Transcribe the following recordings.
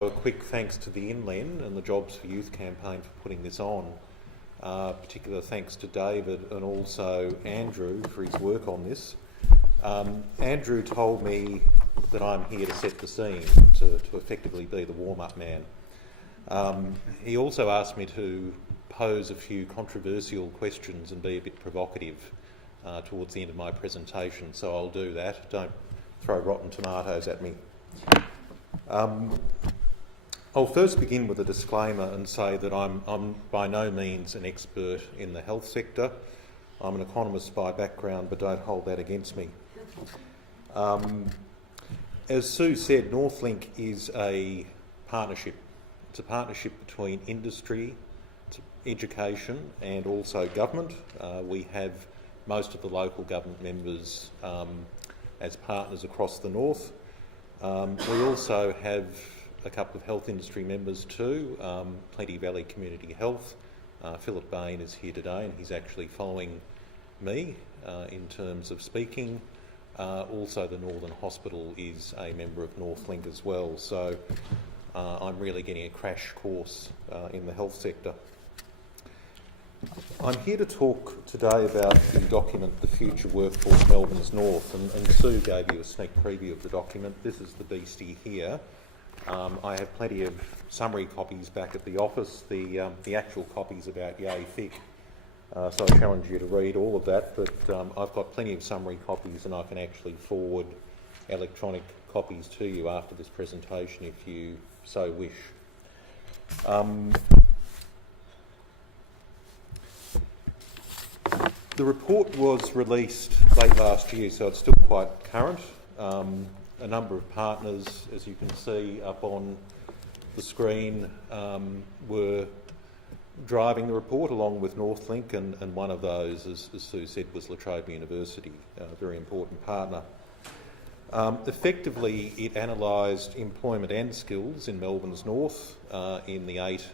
A quick thanks to the Inland and the Jobs for Youth campaign for putting this on. Particular thanks to David and also Andrew for his work on this. Andrew told me that I'm here to set the scene, to effectively be the warm-up man. He also asked me to pose a few controversial questions and be a bit provocative towards the end of my presentation, so I'll do that. Don't throw rotten tomatoes at me. I'll first begin with a disclaimer and say that I'm by no means an expert in the health sector. I'm an economist by background, but don't hold that against me. As Sue said, Northlink is a partnership. It's a partnership between industry, education and also government. We have most of the local government members as partners across the north. We also have a couple of health industry members too, Plenty Valley Community Health. Philip Bain is here today and he's actually following me in terms of speaking. Also the Northern Hospital is a member of Northlink as well, so I'm really getting a crash course in the health sector. I'm here to talk today about the document, The Future Workforce Melbourne's North, and Sue gave you a sneak preview of the document. This is the beastie here. I have plenty of summary copies back at the office. The actual copy's about yay thick, so I challenge you to read all of that, but I've got plenty of summary copies and I can actually forward electronic copies to you after this presentation if you so wish. The report was released late last year, so it's still quite current. A number of partners, as you can see up on the screen, were driving the report along with Northlink, and one of those, as Sue said, was La Trobe University, a very important partner. Effectively, it analysed employment and skills in Melbourne's north, in the 8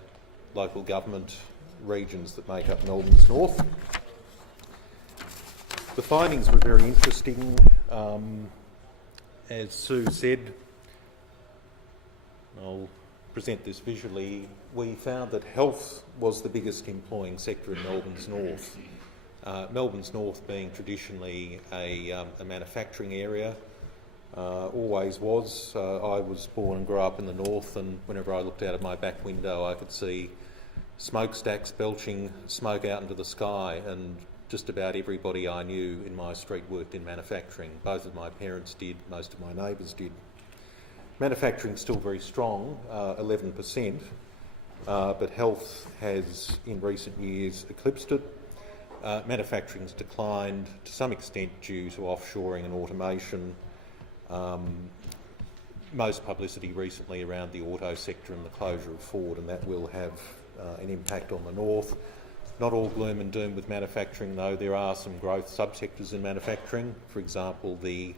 local government regions that make up Melbourne's north. The findings were very interesting. As Sue said, I'll present this visually, we found that health was the biggest employing sector in Melbourne's north. Melbourne's north being traditionally a manufacturing area, always was. I was born and grew up in the north, and whenever I looked out of my back window I could see smokestacks belching smoke out into the sky, and just about everybody I knew in my street worked in manufacturing. Both of my parents did, most of my neighbours did. Manufacturing's still very strong, 11%, but health has in recent years eclipsed it. Manufacturing's declined to some extent due to offshoring and automation. Most publicity recently around the auto sector and the closure of Ford, and that will have an impact on the north. Not all gloom and doom with manufacturing though. There are some growth subsectors in manufacturing. For example, the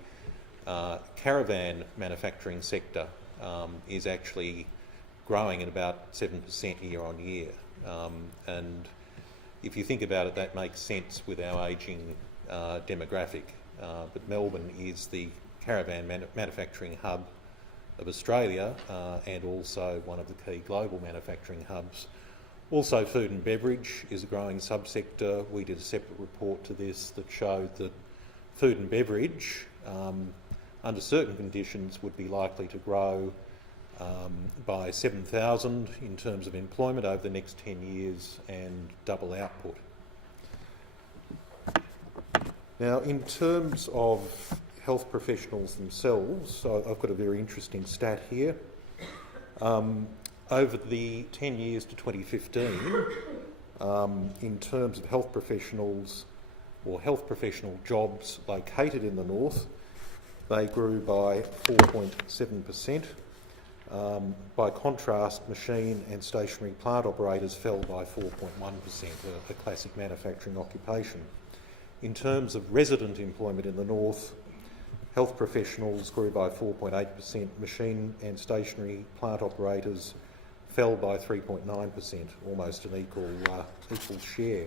caravan manufacturing sector is actually growing at about 7% year on year. And if you think about it, that makes sense with our ageing demographic. But Melbourne is the caravan manufacturing hub of Australia and also one of the key global manufacturing hubs. Also, food and beverage is a growing subsector. We did a separate report to this that showed that food and beverage, under certain conditions, would be likely to grow by 7,000 in terms of employment over the next 10 years and double output. Now, in terms of health professionals themselves, so I've got a very interesting stat here. Over the 10 years to 2015, in terms of health professionals or health professional jobs located in the north, they grew by 4.7%. By contrast, machine and stationary plant operators fell by 4.1%, a classic manufacturing occupation. In terms of resident employment in the north, health professionals grew by 4.8%, machine and stationary plant operators fell by 3.9%, almost an equal share.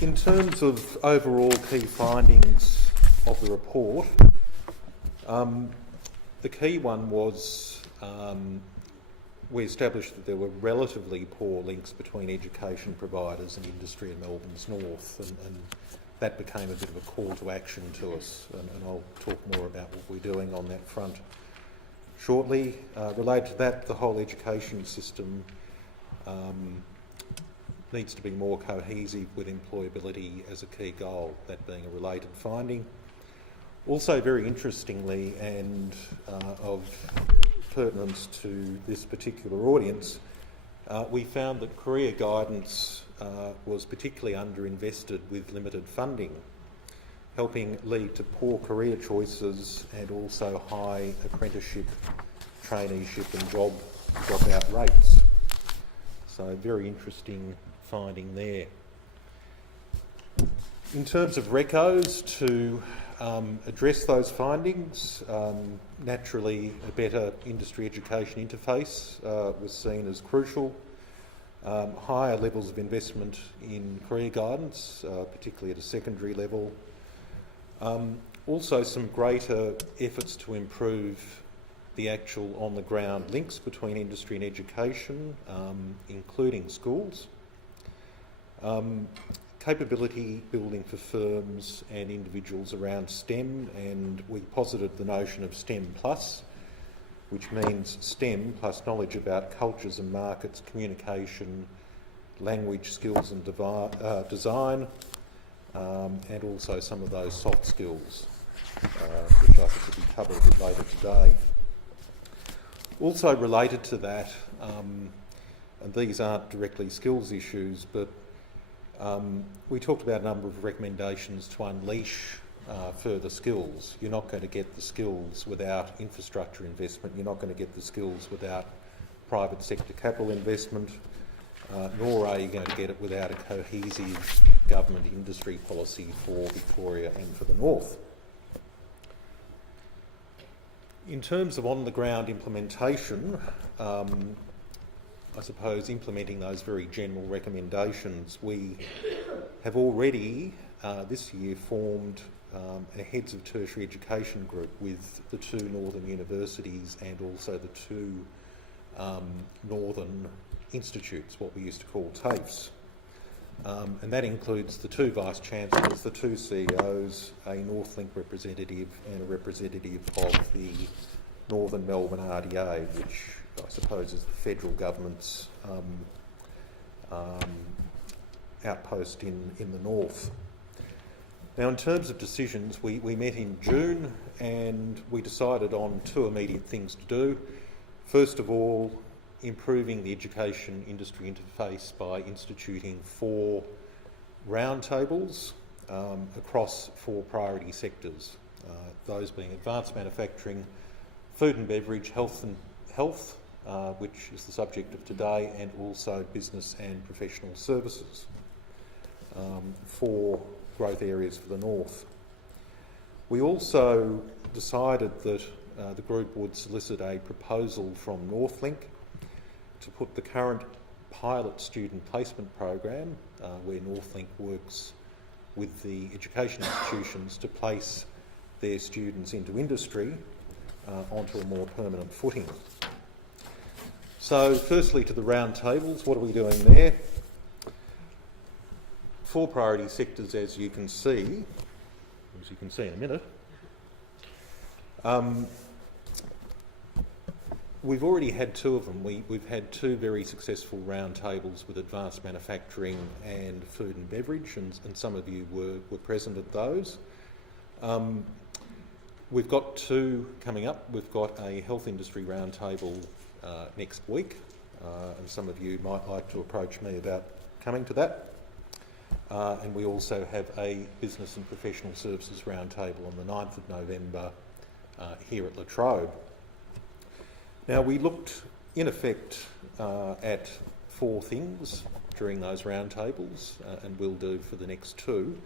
In terms of overall key findings of the report, The key one was we established that there were relatively poor links between education providers and industry in Melbourne's north, and that became a bit of a call to action to us, and I'll talk more about what we're doing on that front shortly. Related to that, the whole education system needs to be more cohesive with employability as a key goal, that being a related finding. Also, very interestingly, and of pertinence to this particular audience, we found that career guidance was particularly underinvested with limited funding, helping lead to poor career choices and also high apprenticeship, traineeship and dropout rates. So very interesting finding there. In terms of recos, to address those findings, naturally a better industry education interface was seen as crucial. Higher levels of investment in career guidance, particularly at a secondary level. Also some greater efforts to improve the actual on-the-ground links between industry and education, including schools. Capability building for firms and individuals around STEM, and we posited the notion of STEM plus, which means STEM plus knowledge about cultures and markets, communication, language skills and design, and also some of those soft skills, which I think will be covered a bit later today. Also related to that, and these aren't directly skills issues, but we talked about a number of recommendations to unleash further skills. You're not going to get the skills without infrastructure investment. You're not going to get the skills without private sector capital investment, nor are you going to get it without a cohesive government industry policy for Victoria and for the North. In terms of on-the-ground implementation, I suppose implementing those very general recommendations, we have already this year formed a Heads of Tertiary Education group with the two northern universities and also the two northern institutes, what we used to call TAFEs. And that includes the two Vice-Chancellors, the two CEOs, a Northlink representative and a representative of the Northern Melbourne RDA, which I suppose is the federal government's outpost in the north. Now, in terms of decisions, we met in June and we decided on two immediate things to do. First of all, improving the education industry interface by instituting 4 roundtables across 4 priority sectors, those being advanced manufacturing, food and beverage, health, which is the subject of today, and also business and professional services, 4 growth areas for the north. We also decided that the group would solicit a proposal from Northlink to put the current pilot student placement program, where Northlink works with the education institutions to place their students into industry, onto a more permanent footing. So firstly to the round tables, what are we doing there? 4 priority sectors, as you can see in a minute. We've already had 2 of them. We've had 2 very successful roundtables with advanced manufacturing and food and beverage, and some of you were present at those. We've got 2 coming up. We've got a health industry roundtable next week, and some of you might like to approach me about coming to that. And we also have a business and professional services roundtable on the 9th of November here at La Trobe. Now, we looked, in effect, at 4 things during those roundtables, and will do for the next 2.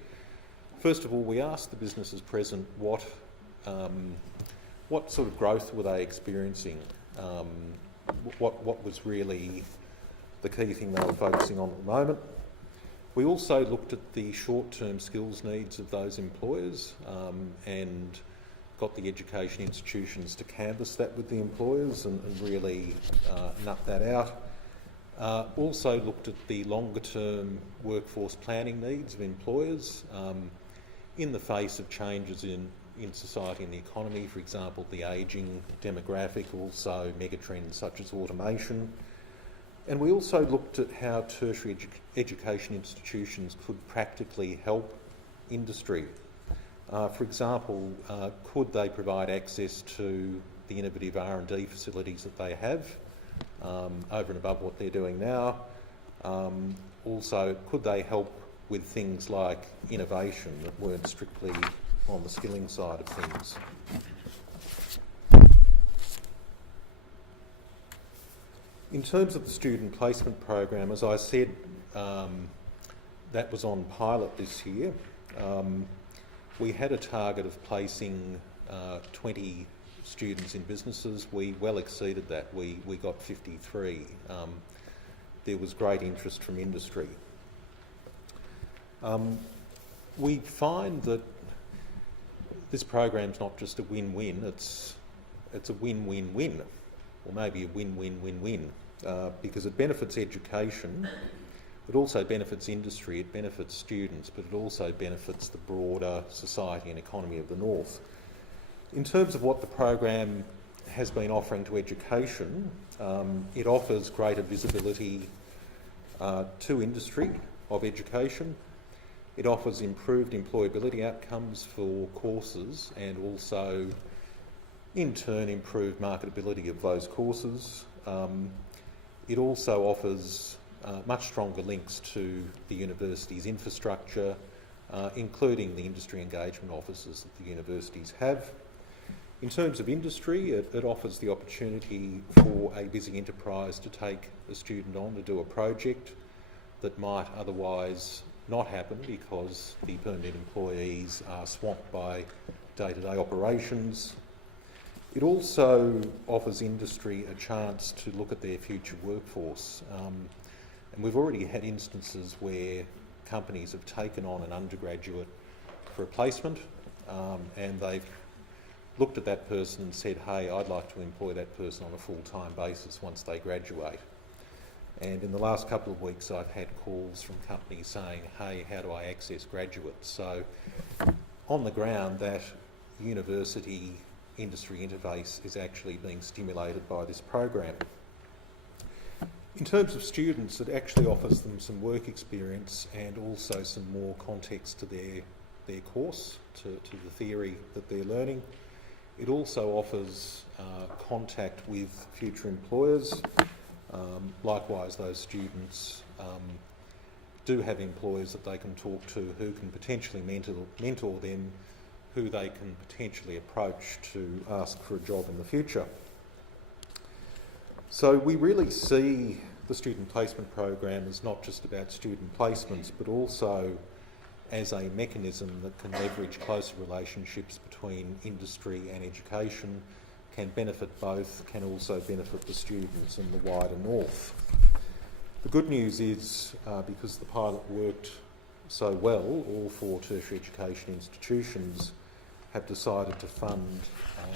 First of all, we asked the businesses present what sort of growth were they experiencing, what was really the key thing they were focusing on at the moment. We also looked at the short-term skills needs of those employers and got the education institutions to canvass that with the employers and really nut that out. Also looked at the longer term workforce planning needs of employers in the face of changes in society and the economy, for example, the ageing demographic, also megatrends such as automation. And we also looked at how tertiary education institutions could practically help industry. For example, could they provide access to the innovative R&D facilities that they have over and above what they're doing now? Also, could they help with things like innovation that weren't strictly on the skilling side of things? In terms of the student placement program, as I said, that was on pilot this year. We had a target of placing 20 students in businesses. We well exceeded that. We got 53. There was great interest from industry. We find that this program's not just a win-win, it's a win-win-win, or maybe a win-win-win-win, because it benefits education, it also benefits industry, it benefits students, but it also benefits the broader society and economy of the North. In terms of what the program has been offering to education, it offers greater visibility to industry of education. It offers improved employability outcomes for courses and also, in turn, improved marketability of those courses. It also offers much stronger links to the university's infrastructure, including the industry engagement offices that the universities have. In terms of industry, it offers the opportunity for a busy enterprise to take a student on to do a project that might otherwise not happen because the permanent employees are swamped by day-to-day operations. It also offers industry a chance to look at their future workforce. And we've already had instances where companies have taken on an undergraduate for a placement and they've looked at that person and said, hey, I'd like to employ that person on a full-time basis once they graduate. And in the last couple of weeks, I've had calls from companies saying, hey, how do I access graduates? So on the ground, that university-industry interface is actually being stimulated by this program. In terms of students, it actually offers them some work experience and also some more context to their course, to the theory that they're learning. It also offers contact with future employers. Likewise, those students do have employers that they can talk to who can potentially mentor them, who they can potentially approach to ask for a job in the future. So we really see the student placement program as not just about student placements, but also as a mechanism that can leverage closer relationships between industry and education, can benefit both, can also benefit the students in the wider North. The good news is, because the pilot worked so well, all 4 tertiary education institutions have decided to fund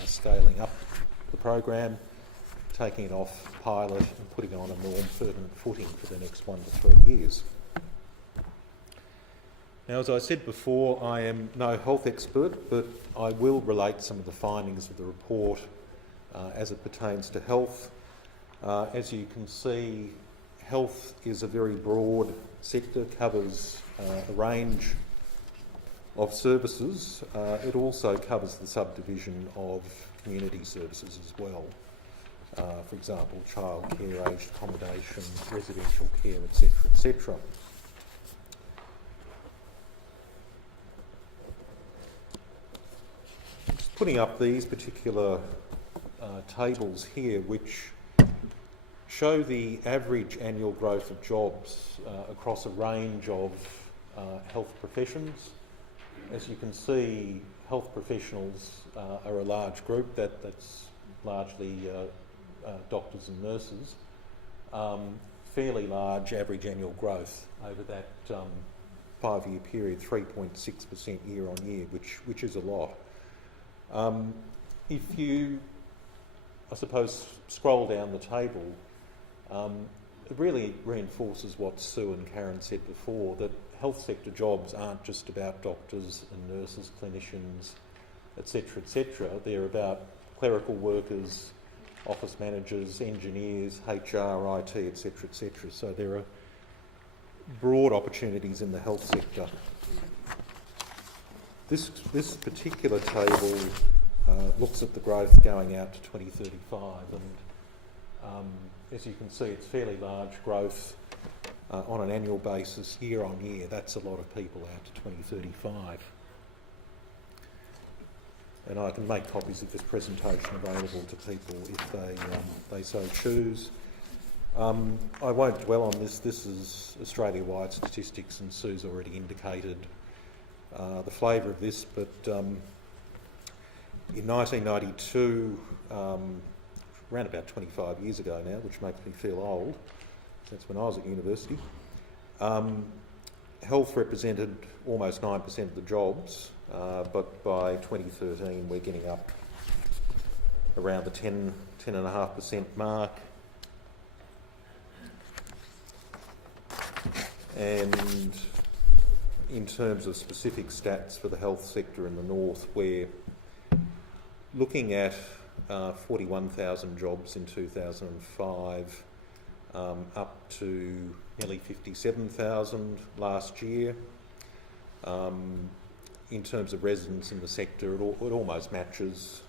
scaling up the program, taking it off pilot and putting it on a more permanent footing for the next 1 to 3 years. Now, as I said before, I am no health expert, but I will relate some of the findings of the report as it pertains to health. As you can see, health is a very broad sector, covers a range of services. It also covers the subdivision of community services as well. For example, childcare, aged accommodation, residential care, etc., etc. Just putting up these particular tables here, which show the average annual growth of jobs across a range of health professions. As you can see, health professionals are a large group, that's largely doctors and nurses. Fairly large average annual growth over that 5-year period, 3.6% year on year, which is a lot. If you, I suppose, scroll down the table, it really reinforces what Sue and Karen said before, that health sector jobs aren't just about doctors and nurses, clinicians, etc., etc. They're about clerical workers, office managers, engineers, HR, IT, etc., etc. So there are broad opportunities in the health sector. This particular table looks at the growth going out to 2035, and as you can see, it's fairly large growth on an annual basis, year on year. That's a lot of people out to 2035. And I can make copies of this presentation available to people if they so choose. I won't dwell on this. This is Australiawide Statistics, and Sue's already indicated the flavour of this, but in 1992, around about 25 years ago now, which makes me feel old, that's when I was at university, health represented almost 9% of the jobs, but by 2013 we're getting up around the 10.5% mark. And in terms of specific stats for the health sector in the north, we're looking at 41,000 jobs in 2005, up to nearly 57,000 last year. In terms of residents in the sector, it almost matches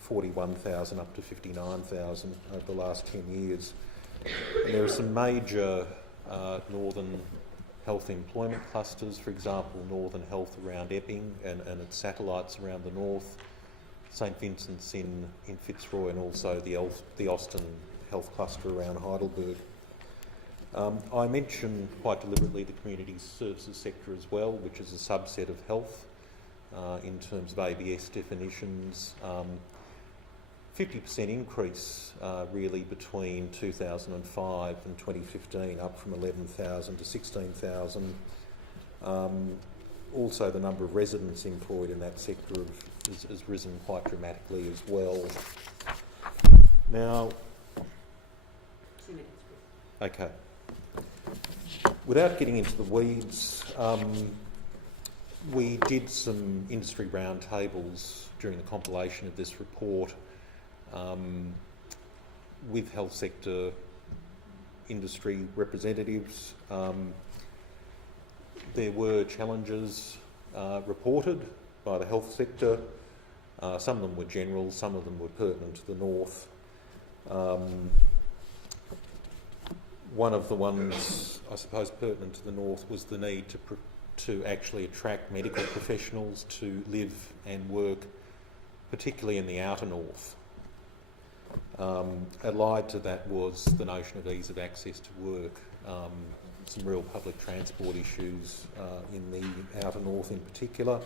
41,000 up to 59,000 over the last 10 years. And there are some major northern health employment clusters, for example, Northern Health around Epping and its satellites around the north, St Vincent's in Fitzroy, and also the Austin Health Cluster around Heidelberg. I mention quite deliberately the community services sector as well, which is a subset of health in terms of ABS definitions. 50% increase really between 2005 and 2015, up from 11,000 to 16,000. Also, the number of residents employed in that sector has risen quite dramatically as well. Now, 2 minutes, please. Okay. Without getting into the weeds, we did some industry roundtables during the compilation of this report with health sector industry representatives. There were challenges reported by the health sector. Some of them were general, some of them were pertinent to the north. One of the ones, I suppose, pertinent to the north was the need to actually attract medical professionals to live and work, particularly in the outer north. Allied to that was the notion of ease of access to work, some real public transport issues in the outer north in particular.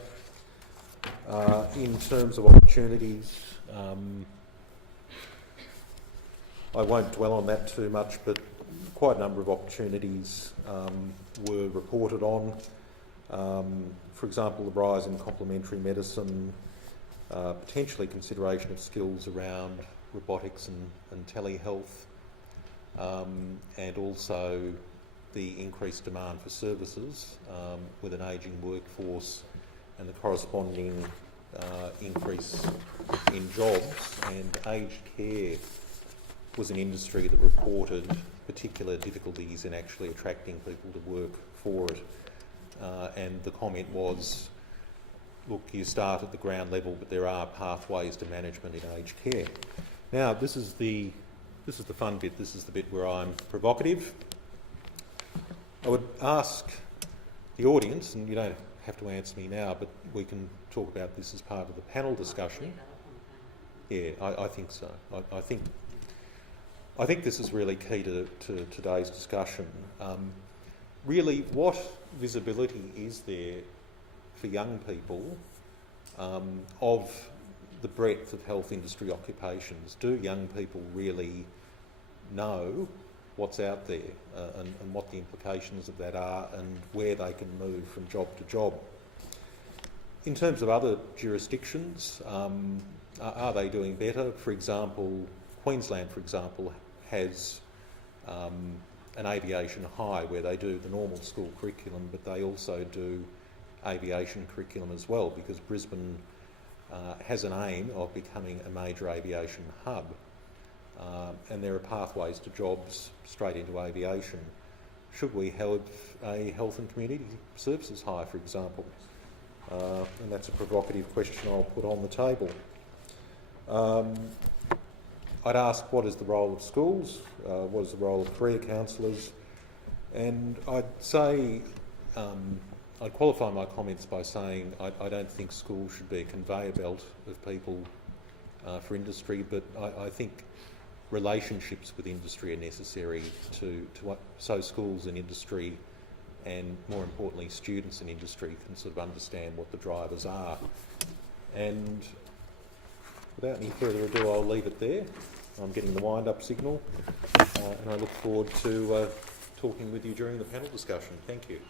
In terms of opportunities, I won't dwell on that too much, but quite a number of opportunities were reported on. For example, the rise in complementary medicine, potentially consideration of skills around robotics and telehealth, and also the increased demand for services with an ageing workforce and the corresponding increase in jobs. And aged care was an industry that reported particular difficulties in actually attracting people to work for it. And the comment was, look, you start at the ground level, but there are pathways to management in aged care. Now, this is the fun bit. This is the bit where I'm provocative. I would ask the audience, and you don't have to answer me now, but we can talk about this as part of the panel discussion. Yeah, I think so. I think this is really key to today's discussion. Really, what visibility is there for young people of the breadth of health industry occupations? Do young people really know what's out there and what the implications of that are and where they can move from job to job? In terms of other jurisdictions, are they doing better? For example, Queensland, for example, has an aviation high where they do the normal school curriculum, but they also do aviation curriculum as well, because Brisbane has an aim of becoming a major aviation hub, and there are pathways to jobs straight into aviation. Should we have a health and community services hire, for example? And that's a provocative question I'll put on the table. I'd ask, what is the role of schools? What is the role of career counsellors? And I'd say, I'd qualify my comments by saying I don't think schools should be a conveyor belt of people for industry, but I think relationships with industry are necessary so schools and industry, and more importantly students in industry, can sort of understand what the drivers are. And without any further ado, I'll leave it there. I'm getting the wind-up signal, and I look forward to talking with you during the panel discussion. Thank you.